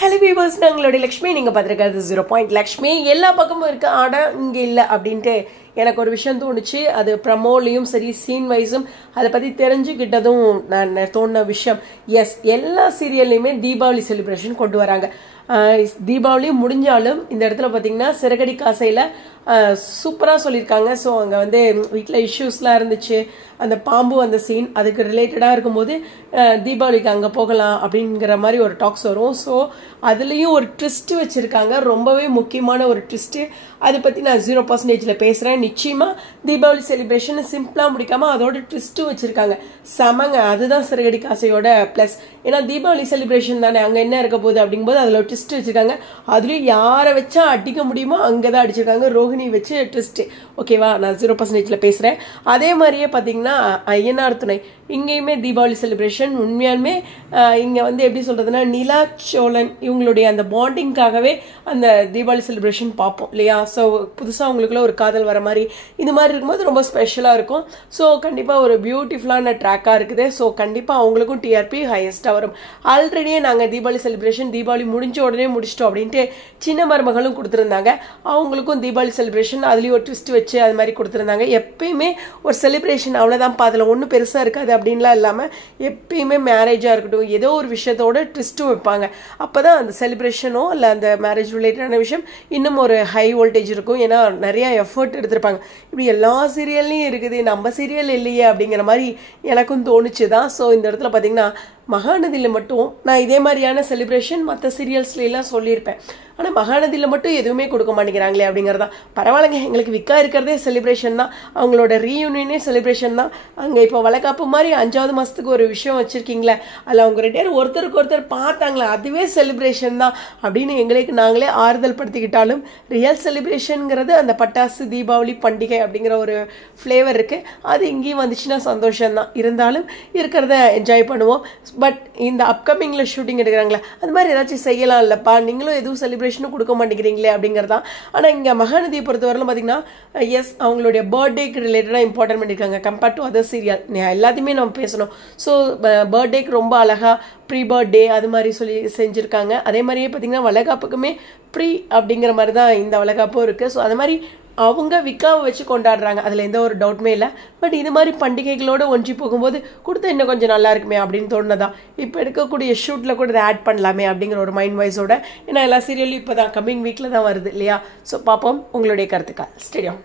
Hello viewers, நாங்களோட Lakshmi. நீங்கள் பார்த்துருக்காது 0 லக்ஷ்மி. எல்லா பக்கமும் இருக்குது, ஆனால் இங்கே இல்லை அப்படின்ட்டு எனக்கு ஒரு விஷயம் தோணுச்சு. அது ப்ரமோலையும் சரி, சீன் வைஸும் அதை பற்றி தெரிஞ்சுக்கிட்டதும் நான் தோணுன விஷயம். எஸ், எல்லா சீரியல்லையுமே தீபாவளி செலிப்ரேஷன் கொண்டு வராங்க. தீபாவளி முடிஞ்சாலும் இந்த இடத்துல பார்த்தீங்கன்னா சிறகடி காசையில் சூப்பராக சொல்லியிருக்காங்க. ஸோ அங்கே வந்து வீட்டில் இஷ்யூஸ்லாம் இருந்துச்சு, அந்த பாம்பு அந்த சீன் அதுக்கு ரிலேட்டடாக இருக்கும்போது தீபாவளிக்கு அங்கே போகலாம் அப்படிங்கிற மாதிரி ஒரு டாக்ஸ் வரும். ஸோ அதுலேயும் ஒரு ட்விஸ்ட்டு வச்சுருக்காங்க, ரொம்பவே முக்கியமான ஒரு ட்விஸ்ட்டு. அதை பற்றி நான் 0% பேசுகிறேன். நிச்சயமாக தீபாவளி செலிப்ரேஷன் சிம்பிளாக முடிக்காமல் அதோட ட்விஸ்ட்டும் வச்சுருக்காங்க. செமங்க. அதுதான் சிறகடி காசையோட ப்ளஸ். ஏன்னா தீபாவளி செலிப்ரேஷன் தானே, அங்கே என்ன இருக்க போகுது அப்படிங்கும்போது அதில் ஒரு ட்விஸ்ட் வச்சுருக்காங்க. அதுலேயும் யாரை வச்சா அடிக்க முடியுமோ அங்கே தான் அடிச்சிருக்காங்க. ரோஹிணி வச்சு ட்விஸ்ட்டு. ஓகேவா, நான் 0% பேசுகிறேன். அதே மாதிரியே பார்த்தீங்கன்னா ஐயனார் துணை இங்கேயுமே தீபாவளி செலிப்ரேஷன் உண்மையாலுமே இங்கே வந்து எப்படி சொல்கிறதுனா, நிலா சோழன் இவங்களுடைய அந்த பாண்டிங்காகவே அந்த தீபாவளி செலிப்ரேஷன் பார்ப்போம் இல்லையா. ஸோ புதுசாக அவங்களுக்குள்ள ஒரு காதல் வர மாதிரி இது மாதிரி இருக்கும்போது ரொம்ப ஸ்பெஷலாக இருக்கும். ஸோ கண்டிப்பாக ஒரு பியூட்டிஃபுல்லான ட்ராக்காக இருக்குது. ஸோ கண்டிப்பாக அவங்களுக்கும் டிஆர்பி ஹையஸ்ட்டாக வரும். ஆல்ரெடியே நாங்கள் தீபாவளி செலிப்ரேஷன் தீபாவளி முடிஞ்ச உடனே முடிச்சிட்டோம் அப்படின்ட்டு சின்ன மருமகளும் கொடுத்துருந்தாங்க. அவங்களுக்கும் தீபாவளி செலிப்ரேஷன் அதுலேயும் ஒரு ட்விஸ்ட் வச்சு அது மாதிரி கொடுத்துருந்தாங்க. எப்பயுமே ஒரு செலிப்ரேஷன் அவ்வளோதான், அதில் ஒன்றும் பெருசாக இருக்காது அப்படின்லாம் இல்லாமல் எப்பயுமே மேரேஜாக இருக்கட்டும் ஏதோ ஒரு விஷயத்தோட ட்விஸ்ட்டும் வைப்பாங்க. அப்போ தான் அந்த செலிப்ரேஷனோ இல்லை அந்த மேரேஜ் ரிலேட்டடான விஷயம் இன்னும் ஒரு ஹை வோல்டேஜ் இருக்கும். ஏன்னா நிறையா எஃபர்ட் எடுத்திருப்பாங்க. இப்படி எல்லா சீரியல்லையும் இருக்குது, நம்ம சீரியல் இல்லையே அப்படிங்கிற மாதிரி எனக்கும் தோணுச்சு தான். ஸோ இந்த இடத்துல பார்த்தீங்கன்னா மகாநதியில் மட்டும் நான் இதே மாதிரியான செலிப்ரேஷன் மற்ற சீரியல்ஸ்லாம் சொல்லியிருப்பேன். ஆனால் மகாநதியில் மட்டும் எதுவுமே கொடுக்க மாட்டேங்கிறாங்களே அப்படிங்கிறதா. பரவாயில்லைங்க, எங்களுக்கு விக்கா இருக்கிறதே செலிப்ரேஷன் தான், அவங்களோட ரீயூனியனே செலிப்ரேஷன் தான். அங்கே இப்போ வளைகாப்பு மாதிரி 5வது மாதத்துக்கு ஒரு விஷயம் வச்சுருக்கீங்களே, அதில் அவங்க 2 பேரும் ஒருத்தருக்கு ஒருத்தர் பார்த்தாங்களே, அதுவே செலிப்ரேஷன் தான் அப்படின்னு எங்களுக்கு நாங்களே ஆறுதல் படுத்திக்கிட்டாலும் ரியல் செலிப்ரேஷனுங்கிறது அந்த பட்டாசு தீபாவளி பண்டிகை அப்படிங்கிற ஒரு ஃப்ளேவர் இருக்குது. அது இங்கேயும் வந்துச்சுன்னா சந்தோஷம்தான். இருந்தாலும் இருக்கிறத என்ஜாய் பண்ணுவோம். பட் இந்த அப்கமிங்கில் ஷூட்டிங் எடுக்கிறாங்களே, அது மாதிரி ஏதாச்சும் செய்யலாம் இல்லைப்பா, நீங்களும் எதுவும் செலிப்ரேஷனும் கொடுக்க மாட்டேங்கிறீங்களே அப்படிங்கிறதான். ஆனால் இங்கே மகாநதியை பொறுத்தவரையிலும் பார்த்தீங்கன்னா எஸ், அவங்களுடைய பர்த்டேக்கு ரிலேட்டடாக இம்பார்ட்டன்ட் பண்ணியிருக்காங்க கம்பேர்ட் டு அதர் சீரியல். எல்லாத்தையுமே நம்ம பேசணும். ஸோ பர்த்டேக்கு ரொம்ப அழகாக ப்ரீ பர்த்டே அது மாதிரி சொல்லி செஞ்சுருக்காங்க. அதே மாதிரியே பார்த்தீங்கன்னா வளைகாப்புக்குமே ப்ரீ அப்படிங்கிற மாதிரி தான் இந்த வளைகாப்பும் இருக்குது. ஸோ அது மாதிரி அவங்க விக்காவை வச்சு கொண்டாடுறாங்க, அதில் எந்த ஒரு டவுட்டுமே இல்லை. பட் இது மாதிரி பண்டிகைகளோடு ஒன்றி போகும்போது கொடுத்தா இன்னும் கொஞ்சம் நல்லா இருக்குமே அப்படின்னு தோணுதான். இப்போ எடுக்கக்கூடிய ஷூட்டில் கூட இதை ஆட் பண்ணலாமே அப்படிங்கிற ஒரு மைண்ட் வைஸோட. ஏன்னா எல்லா சீரியலும் இப்போ தான் கம்மிங் வீக்கில் தான் வருது இல்லையா. ஸோ பார்ப்போம். உங்களுடைய கருத்துக்கள் ஸ்டேடியம்.